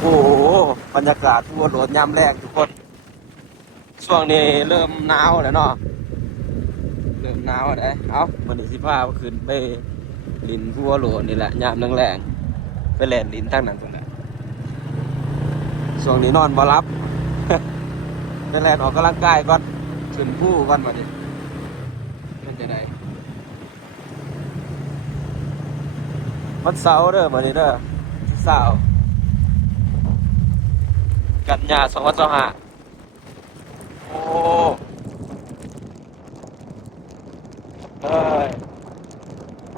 โอ้โหบรรยากาศทั่วโลดยามแรกทุกคนช่วงนี้เริ่มหนาวแล้วเนาะเริ่มหนาวแล้วเอาวันนี้สิพาขึ้นไปลินทั่วโลดนี่แหละยามแรงๆไปแล่นลินทั้งนั้นตรงนั้นช่วงนี้นอนบ่หลับ ไปแล่นออกกำลังกายก่อนขึ้นผู้ก่อนมาดิมันจะได้วันเสาร์เด้อวันนี้เด้อเสาร์กันยา2025โอ้เอ้ย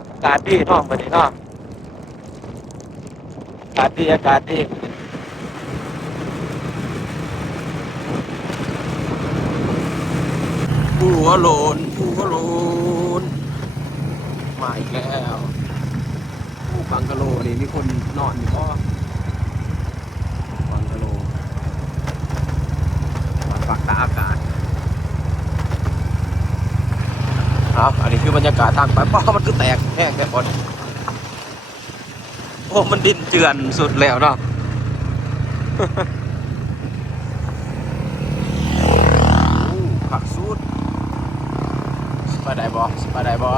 อากาศดีเนาะวันนี้เนาะอากาศดีอากาศดีผู้หัวโลนผู้หัวโลนมาอีกแล้วผู้บังกะโลนี่มีคนนอนอยู่ก็บังกะโลปักตาอากาศครับอันนี้คือบรรยากาศทางไปป้ามันคือแตกแห้งแค่บนโอ้มันดินเจือนสุดแล้วเนาะผักสูดสบายได้บ่สบายได้บ่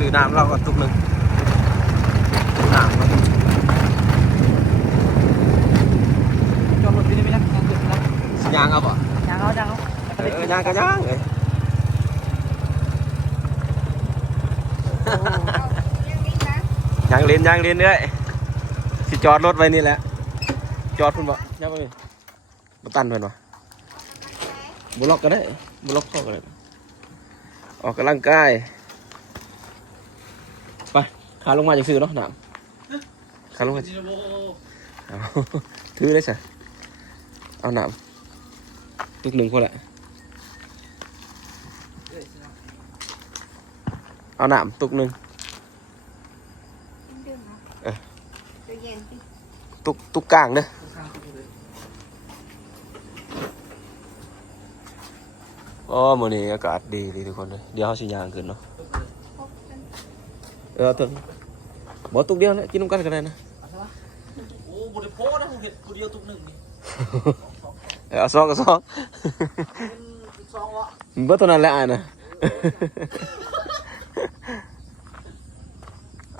ซื้อน้ำเราก็ตุกหนึ่งน้ำจอดรถที่นี่ไม่ได้งานเดือดแล้ว สัญญาณเอาป่ะ ยางเอายางเอา ยางก็ยางเลยยางเล่นเลยสิจอดรถไว้นี่แหละจอดคุณบ่ยังไม่มาตันเพิ่นบ่บุล็อกก็ได้บุล็อกเข้าก็ได้ออกกำลังกายไปขาลงมาจากซื้อเนาะน้ำขาลงมาเอาถือได้สิเอาน้ำตุกหนึ่งคนแหละเอาน้ำตุกหนึ่งตุกกลางเด้อโอ้มื้อนี้อากาศดีทุกคนเลยเดี๋ยวเขาสิย่างขึ้นเนาะถึงบ่ตุกเดียวนะกินน้ำกันก็ได้นะโอ้บุได้โพนะผมเห็นกูเดียวตุกหนึ่งนี่เอาซองก็ซองซองวะเบิดเท่านั้นแหละอ่ะนะ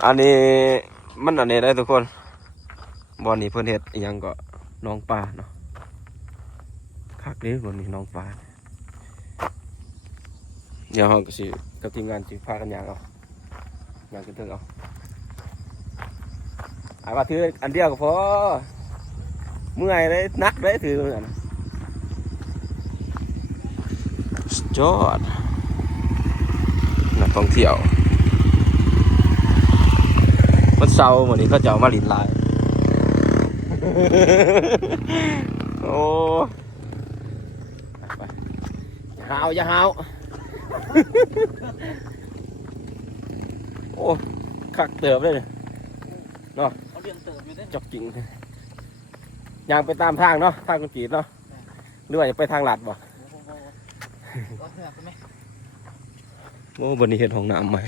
อันนี้มันอันนี้ได้ทุกคนบ่อนี้เพิ่นเฮ็ดอีหยังก็น้องปลาเนาะคักเด้บ่อนี้น้องปลาเดี๋ยวเฮาก็สิกับทีมงานสิพากันย่างเอาย่างขึ้นเทิงเอาว่าถืออันเดียวก็พอเมื่อยเลยนักเลยถือเหมือนกันสุดยอดนักท่องเที่ยววันเสาร์วันนี้เขาจะเอามาลินลายโอ้ไปอย่าหาวโอ้คักเติบเลยเนาะเขาเรียงเติมอยู่เด้จบจริงยางไปตามทางเนาะทางคนจีนเนาะหรือว่าจะไปทางหลัดบ่โอ้บนนี้เห็นห้องน้ำใหม่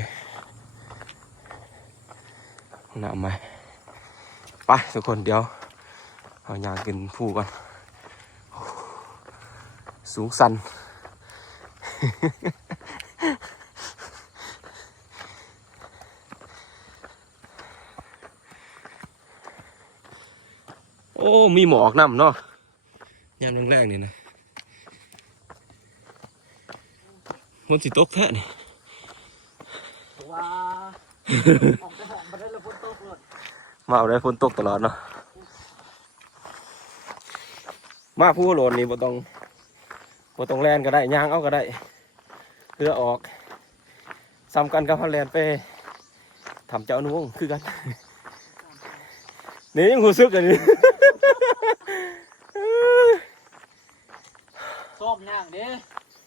ห้องน้ำใหม่ไปทุกคนเดี๋ยวเอายางกินผู้ก่อนสูงสันโอ้มีหมอกน้ำเนาะยามแรงๆนี่นะมันสิตกแท้นี่ว้าออกไปหอมมาได้แล้วฝนตกเลยมาเอาได้ฝนตกตลอดเนาะมาผู้โหลดนี่บ่ต้องแลนก็ได้ย่างเอาก็ได้เรือออกซ้ำกันกับพาแลนไปทำเจ้านุ่งคือกันนี่ยังหูซึกอันนี้ซ้อมย่างเด้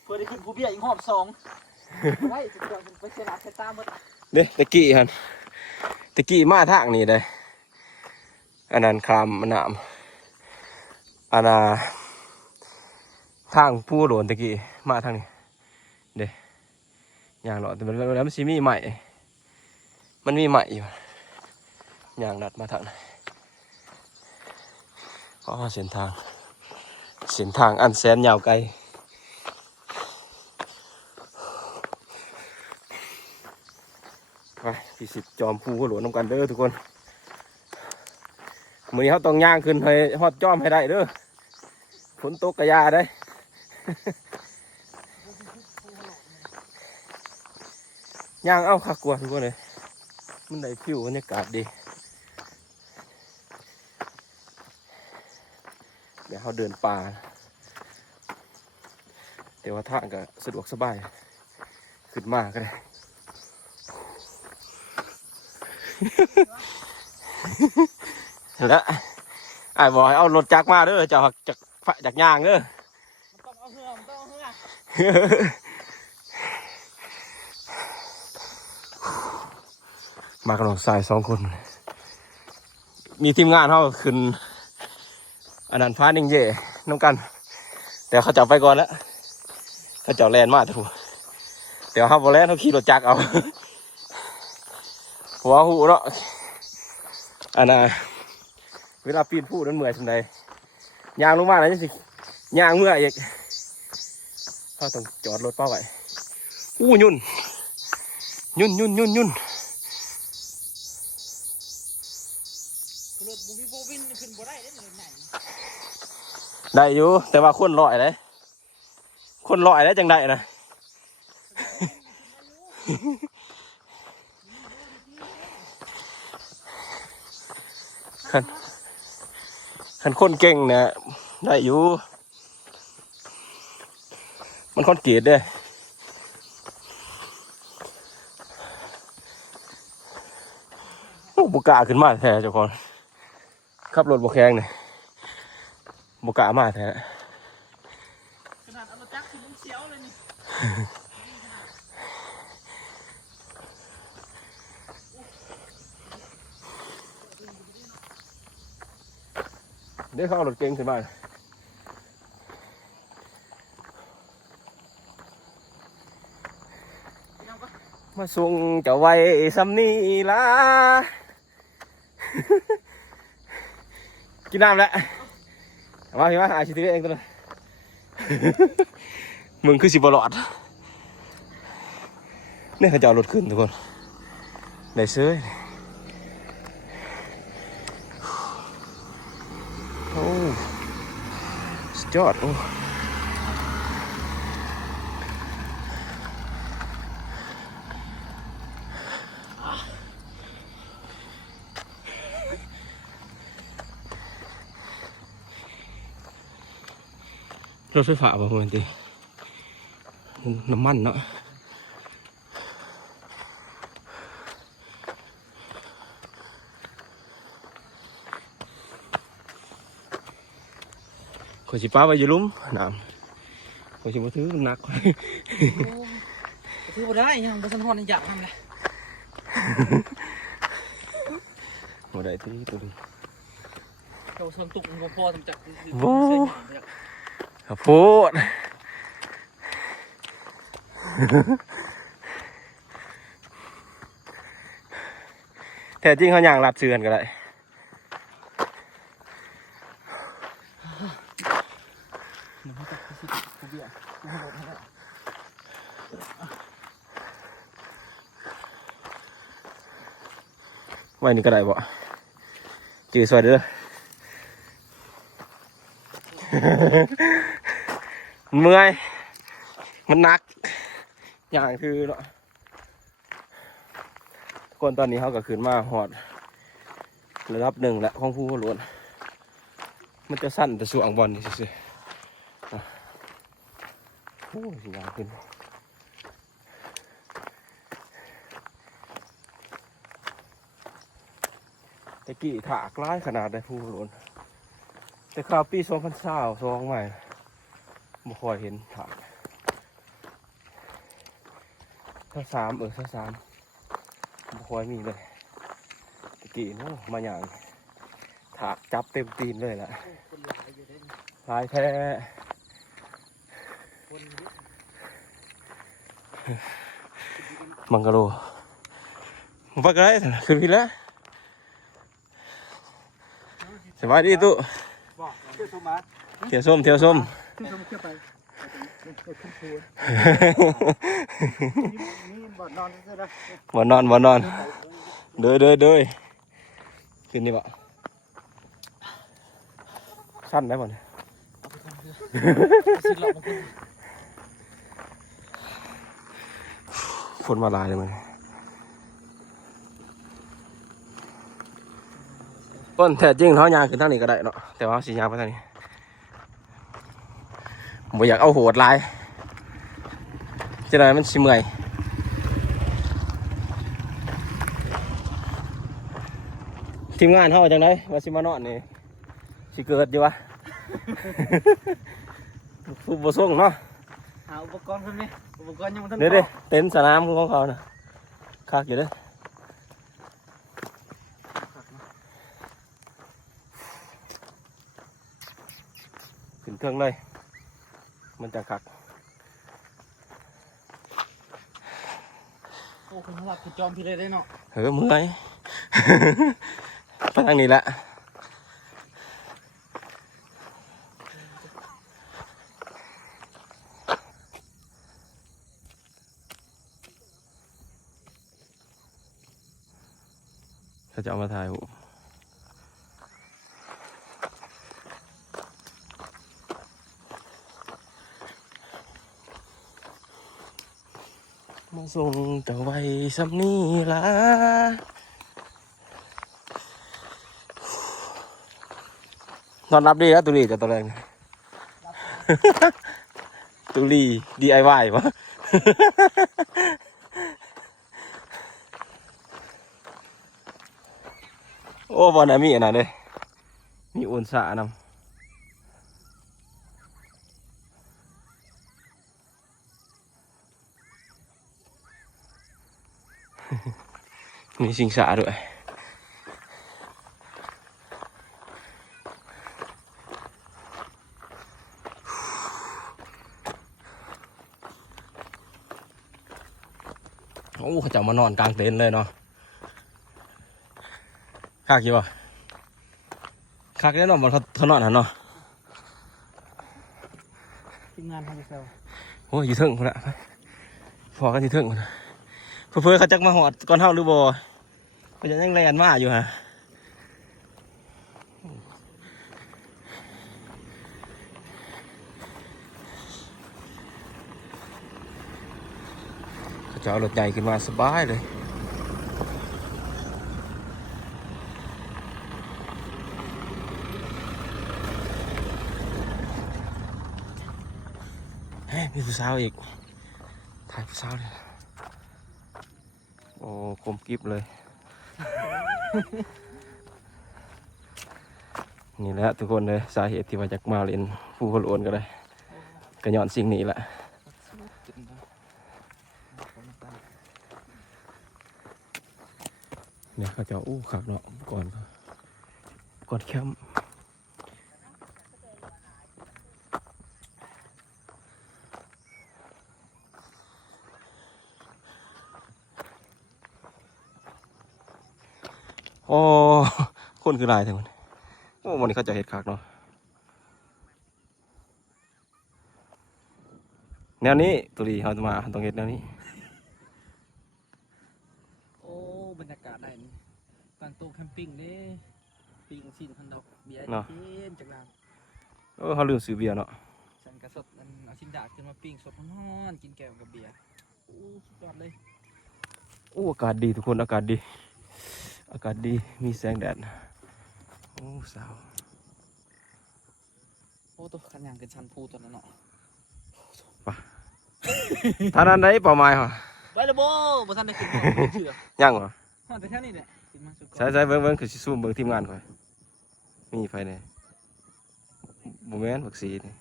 เพื่อได้ขึ้นผู้เบี้ยอีกหอบสองได้จะเจอไปเสียหลักเสียตามหมดเด้ตะกี้ฮันตะกี้มาทางนี่เลยอันนั้นคามมันน้ำอันน่ะ ทางผู้โดนตะกี้มาทางนี้เด้อย่างหรอแต่มันแล้วมันสิมีใหม่มันมีใหม่อยู่อย่างนัดมาทางไหนอ๋อเส้นทางอันแสนยาวไกลไปที่สิบจอมผู้โดนน้ำกันเด้อทุกคนมื้อนี้เขาต้องย่างขึ้นให้ฮอดจอมให้ได้เด้อฝนตกกระยาได้ ย่างเอาคักกว่าทุกคนเลยมันได้ผิวบรรยากาศดีเดี๋ยวเขาเดินป่าแต่ว่าทางก็สะดวกสบายขึ้นมาก็ได้ แล้วไอ้บอกให้เอารถจักรมาเด้อจากย่างเด้อ ต้องเอาเหือต้องเอาเหือ มากันหนสาย2 คนมีทีมงานเขาขึ้นอันนั้นฟ้านิ่งเย่น้องกันแต่เขาจับไปก่อนแล้วเขาจับแลนมากถูกเดี๋ยวเขาบอลแลนเขาขี่รถจักรเอา หัวหูเนาะอันน่ะเวลาปีนผู้นั้นเหนื่อยสันใดยางลงมาแล้วนี่สิยางเมื่อยอีกเขาต้องจอดรถเป้าไว้ยุ่นรถบุฟเฟ่วินขึ้นบ่ได้เด้อไหน ได้อยู่แต่ว่าคนลอยเลยจังได้นะ ขันคนเก่งเนี่ยได้อยู่มันคอนกรีตเด้โอ้บุกกะขึ้นมาแท้เจ้าของขับรถบุกแข็งเนี่ยบุกกะมาแท้ ขนาดเอารถจักรขึ้นมันเสียวเลยนี่ เดี๋ยวเขาเอารถเก๋งขึ้นมามาส่งเจ้าไว้ซ้ำนี่ล่ะ กินน้ำแล้วมาพี่มาอาชิตื้อเองตัวนึง มึงคือสิบหลอดเนี่ยเขาจะเอารถขึ้นทุกคนได้ซื้อโอ้สุดยอดโอ้รถไฟฟ้าป่ะคุณตีน้ำมันเนาะขอชิป้าไปยืลุ้มน้ำขอชิบถือหนัก ถือบ่ได้ยังบ่ทันฮอดอยากทำเลย หัวได้ที่ตัวนึง เจ้าส่วนตุกบ่พอทำจัก โว้ขอพูด แต่จริงเขาอย่างรับเชือนก็ได้ไว้นี่ก็ได้บ่จืดสวัสดีเด้อ มันเมื่อยมันหนักอย่างคือเนาะทุกคนตอนนี้เขาก็ขึ้นมาหอดระดับ1แล้วของผู้ล้วนมันจะสั้นแต่สวงบอลนี่สิโอ้ยยาวขึ้นตะกี้ถากร้ายขนาดได้ผู้ล้วนแต่คราวปี2022ใหม่ไม่ค่อยเห็นถาก23ไม่ค่อยมีเลยตะกี้โน้มาอย่างถากจับเต็มตีนเลยแหละลายแท้ มังกะโลมึงไปกันได้ขึ้นพี่แล้วสบายดีตุ๊บอกเชื่อสมา เที่ยวส้มเที่ยวส้ม ขึ้นสมเชื่อไปขึ้นทัวร์นี่บ่นอนได้ละ บ่นอนบ่นอนเด้อขึ้นนี่บ่สั้นได้บ่เนี่ย สิหลอกมันขึ้น ฝนมาลายเลยมันต้นแท้จริงเท้ายางขึ้นทางนี้ก็ได้เนาะแต่ว่าสียางไปทางนี้ผมอยากเอาโหดลายจะได้มันสิเมื่อยทีมงานเขาจังไดว่าสิมานอนนี่สิเกิดดีวะ ผู้บ่ส่งเนาะ หาอุปกรณ์เพิ่มไหมอุปกรณ์ยังมันทัน เด้เต็นท์สนามของเขานะคักอยู่เด้อขึ้นเครื่องเลยมันจะคัก โอ้คุณหลับคุณจอมพี่เลยได้เนาะ เมื่อย ไปทางนี้ละเขาจะเอามาถ่ายหูมาส่งเจ้าไว้สำนี่ละนอนรับดีแล้วตุลีจะตัวแรง ตุลี DIY วะ โอ้บอลน่ะมีอันนั้นเลยมีอุนสานำ มีสิงสาด้วยโอ้เขาจะมานอนกลางเต็นท์เลยเนาะคักอยู่ป่ะคักแน่นอนบอลเขานอนหันเนาะ ทีมงานทำไปเซล โอ้ยอยู่เทิงคนละพอกันอยู่เทิงคนละเพื่อเขาจักมาหอดก่อนเท่าหรือบ่เขาจะยังแลนมาอยู่ฮะเขาจะเอารถใหญ่ขึ้นมาสบายเลยเฮ้ยมีผู้สาวอีกถ่ายผู้สาวเลยโอ้คมกิบเลย นี่แหละทุกคนเลยสาเหตุที่ว่าจากมาเล่นผู้คนโอนก็ได้ก็ย้อนสิ่งนี้แหละเนี่ยเขาจะอู้ขักเนาะก่อนแคมป์โอ้คนคือลายทั้งหมดโอ้วันนี้เขาจะเห็ดคักเนาะแนวนี้ตัวดีเขาจะมาต้องเห็ดแนวนี้ โอ้บรรยากาศได้นี่กลางโต๊ะแคมปิ้งเด้ปิ้งชิ้นพันดอกเบียร์เย็นจากน้ำ เขาลืมซื้อเบียร์เนาะ ฉันกระสดมันเอาชิ้นดาดขึ้นมาปิ้งสดนอนกินแก้วกับเบียร์โอ้สุดยอดเลย โอ้อากาศดีทุกคนอากาศดีมีแสงแดดโอ้สาว โอ้ตัวขันยางกันชันพูตัวนั้นเนาะ ท่านนั้นได้เป่าไม้เหรอ ไปเลยโบ้บ่ทันได้ขึ้นบ่เชื่อ ยังเหรอ แต่แค่นี้แหละขึ้นมาสุดก่อน ใช่เบิ้งคือสิซูมเบิ้งทีมงานก่อนมีไฟเนี่ยโมเมนต์บักซีนี่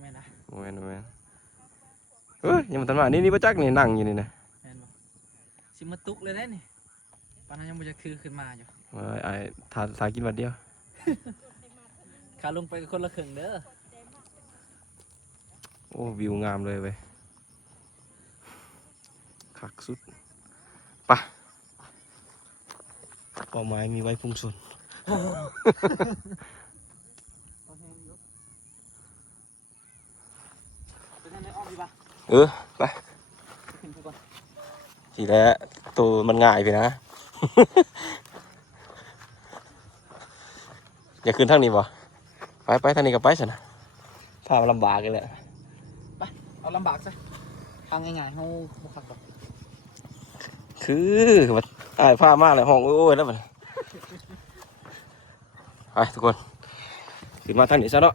แม่นนะ โมเมนต์เฮ้ยยังมันทันมานี่ประจักษ์นี่นั่งอยู่นี่นะ แม่นบ่สิมาตุกเลยได้นี่ปานนั้นยังบ่จะถือขึ้นมาอยู่ ไอ้ทากินวันเดียว ขาลงไปกับคนละครึ่งเด้อ โอ้วิวงามเลยเว้ย คักสุดปะเป้าหมายมีไว้พุ่งชนเออไปทีแรกตัวมันง่ายไปนะ อย่าขึ้นทางนี้บ่ไปทางนี้ก็ไปสินะพามันลำบากเลยแหละ ไปเอาลำบากซะทางง่ายๆเขาขับแบบ คือมันพามากเลยห้องโอ้ยแล้วมันไปทุกคนขึ้นมาทางนี้ซะเนาะ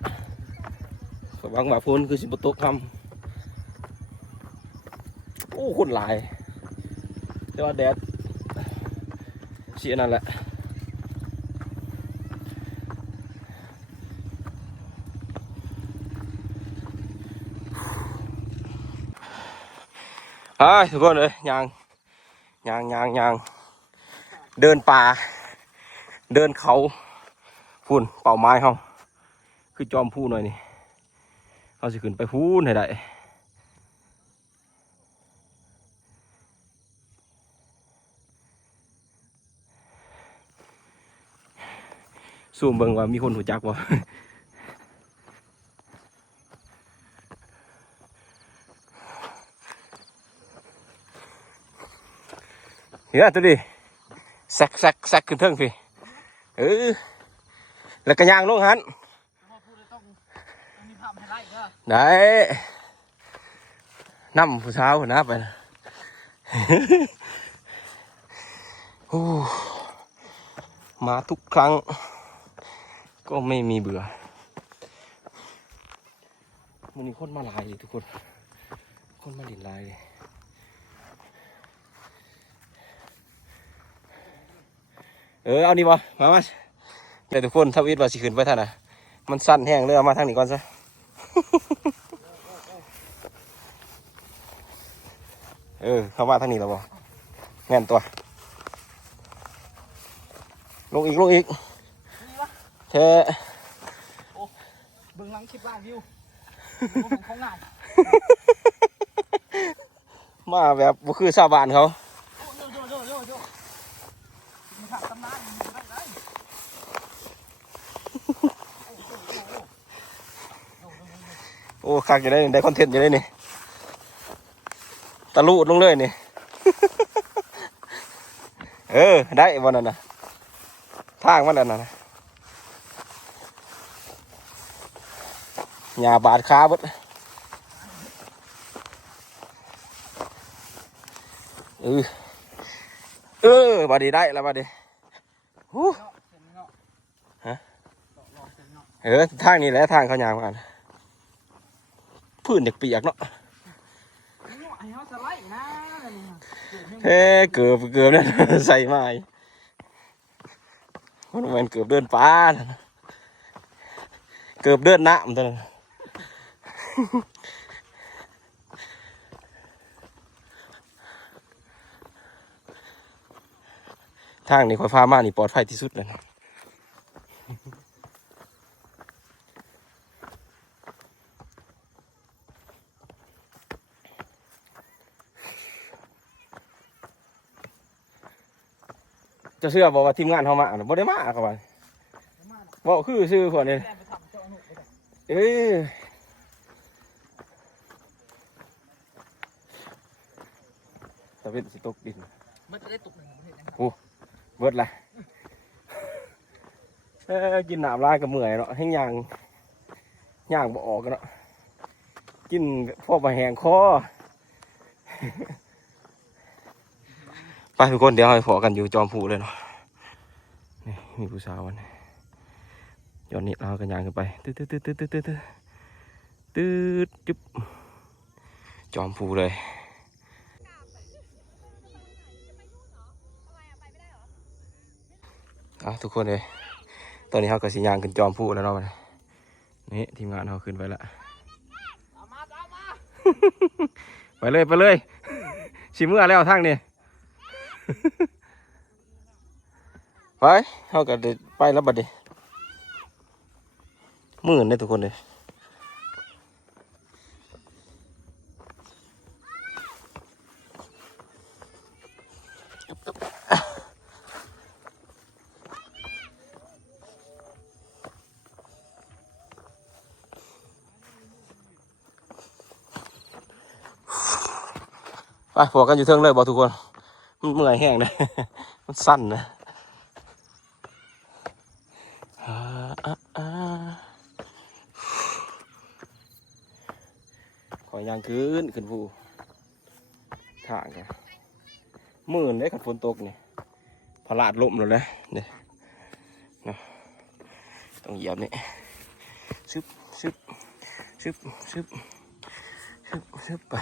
หวังว่าฝนคือสิบตกทำโอ้คนหลายแต่ว่าแดดเสียนั่นแหละทุกคนเลยยางเดินป่าเดินเขาพูนเป่าไม้เขาคือจอมพูหน่อยนี่เขาสิขึ้นไปพูนให้ได้ซูมเบิ่งว่ามีคนหูจักบ่เฮ้ยตัวดิแซกขึ้นเทิงพี่แล้วก็ย่างลงหันได้น้ำผู้สาวนะไปนะโอ้มาทุกครั้งก็ไม่มีเบื่อมันมีคนมาหลายเลยทุกคนมาหลินหลายเลยเอานี่บ่มาแต่ทุกคนทวิตว่าสิขึ้นไปท่านน่ะมันสั้นแห้งเลยเอามาทางนี้ก่อนซะ เข้ามาทางนี้แล้วบ่แม่นตัวลงอีกแค่เบิ่งหลังคลิปบ้านวิวของง่ายมาแบบบ่คือชาวบ้านเขาโอ้คักอยู่ได้คอนเทนต์อยู่ได้นี่ตะลุลงเลยนี่ ได้วันนั้นนะทางมันนั่นนะหญ้าบาดขาบดบาดีได้แล้วบาดีฮะทางนี้แหละทางเขาหญ้ามากันพื้นเด็กเปียกเนาะเกือบนั่น ใส่ไม้มันเกือบเดินป่าเกือบเดินน้ำตัวนั้นทางนี้คอยพามานี่ปลอดภัยที่สุดเลยจะเชื่อบอกว่าทีมงานเขามาบ่ได้มาครับว่าบอกคือชื่อคนนี้ตะเวนสิตกดินมันจะได้ตกหนึ่งประเทศนะครับ โอ้เบิดละกินน้ำลายกับเมื่อยเนาะให้ย่างบ่ออกกันเนาะกินพวกมาแหงคอ ไปทุกคนเดี๋ยวให้พอกันอยู่จอมผูเลยเนาะนี่มีผู้สาววันย้อนนี้เรากันยางกันไปตืดจุ๊บจอมผูเลยทุกคนเลยตอนนี้เขาก็สิยางขึ้นจอมผูแล้วเนาะมันนี่ทีมงานเขาขึ้นไปละไปเลยชิมเมื่อแล้วทางนี้ ไปเขาก็ไปแล้วบัดนี้มื่นได้ทุกคนเลย พอกันอยู่เทิงเลยบอกทุกคนมันเมื่อยแห้งเลย มันสั้นนะขอยางขึ้นผู้ทางกันมื่นได้ขัดฝนตกนี่พลาดล่มเลยนะเนี่ยนะต้องเหยียบนี่ชึบชึบชึบชึบชึบชึบไป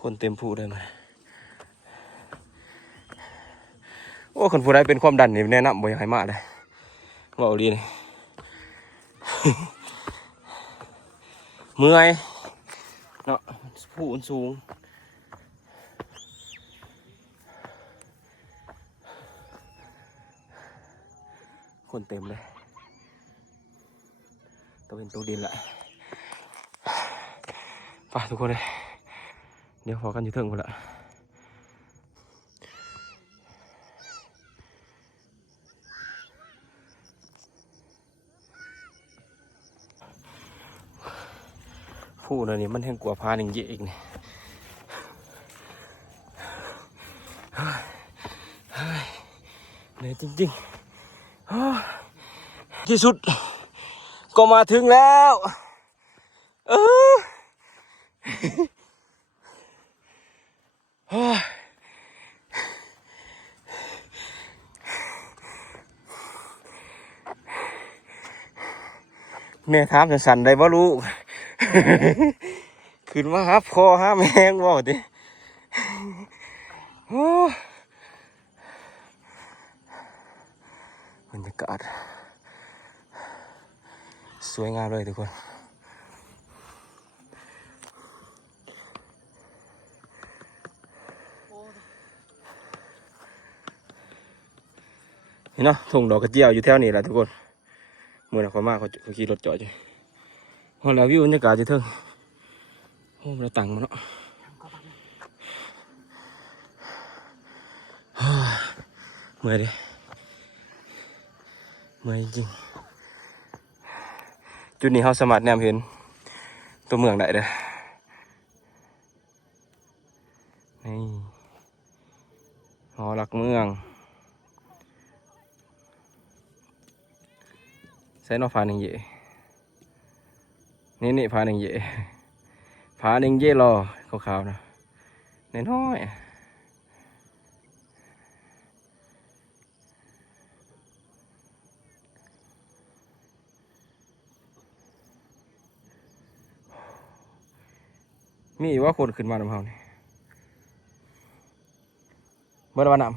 คนเต็มผู้ได้ไหมโอ้คนผู้ใดเป็นความดันนี่แนะนำบ่อยากให้มาเลยว่าเอาดีนี่ เมื่อยเนาะผู้มันสูงคนเต็มเลยตัวเป็นตัวดินละไปทุกคนเลยเดี๋ยวพอกันอยู่เทิงหมดละผู้นั่นนี่มันแห้งกว่าพาหนึ่งเยอะอีกนี่เหนื่อยจริงๆที่สุดก็มาถึงแล้วแม่ถามสั่นๆได้บ่ลูก ขึ้นมาหาพ่อหาแม่งว่าดิบรรยากาศสวยงามเลยทุกคนเห็นเนาะทุ่งดอกกระเจียวอยู่แถวนี้แหละทุกคนเมื่อเขามาเขาขี่รถจอดอยู่พอแล้ววิวบรรยากาศจะเทิงโอ้เราตังมาเนาะเมื่อยดิเมื่อยจริงจุดนี้เขาสามารถแนมเห็นตัวเมืองได้เลยนี่หอหลักเมืองใส่นอผาหนึ่งเย่นี่ผาหนึ่งเย่ผาหนึ่งเย่รอขาวๆนะน้อยมีว่าคนขึ้นมาลำเขาเนี่ยเมื่อวันน้ำ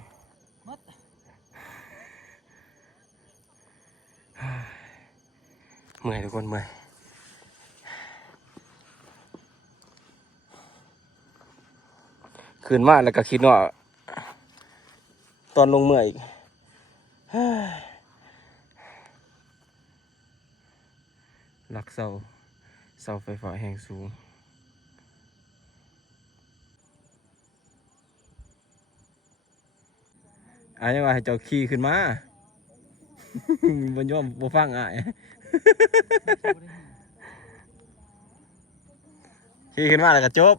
เมื่อยทุกคนเมื่อยขึ้นมาแล้วก็คิดว่าตอนลงเมื่อยอีกหลักเสาไฟฟ้าแห่งสูงยังว่าให้เจ้าขี่ขึ้นมา บนย่อมบ่ฟังขี่ขึ้นมาแล้วก็จบ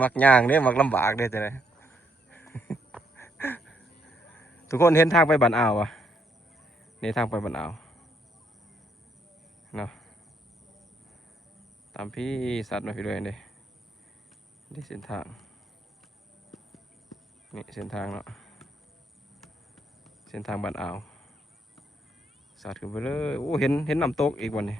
มักย่างเด้มักลำบากเด้แต่ไหน ทุกคนเห็นทางไปบ้านอ่าววะนี่ทางไปบ้านอ่าวเนาะตามพี่สัตว์มาพี่เลยเด้นี่เส้นทางนี่เส้นทางเนาะเส้นทางบ้านอ่าวสัตว์ขึ้นไปเลยโอ้เห็นน้ำตกอีกวันนี้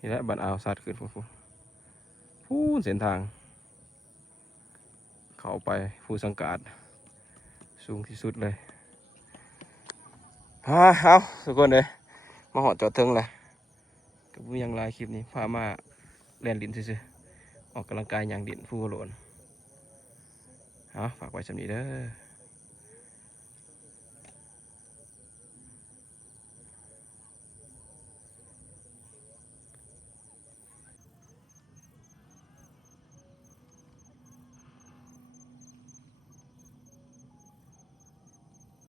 นี่แหละบ้านอ่าวสัตว์ขึ้นพูนเส้นทางเข้าไปภูสังกาดสูงที่สุดเลยเอาทุกคนเลยมาหอดจอดเทิงเลยกับผู้ยังลายคลิปนี้พามาแล่นดินซื่อๆออกกำลังกายอย่างดินฟูโหลนฝากไว้สำนีเด้อ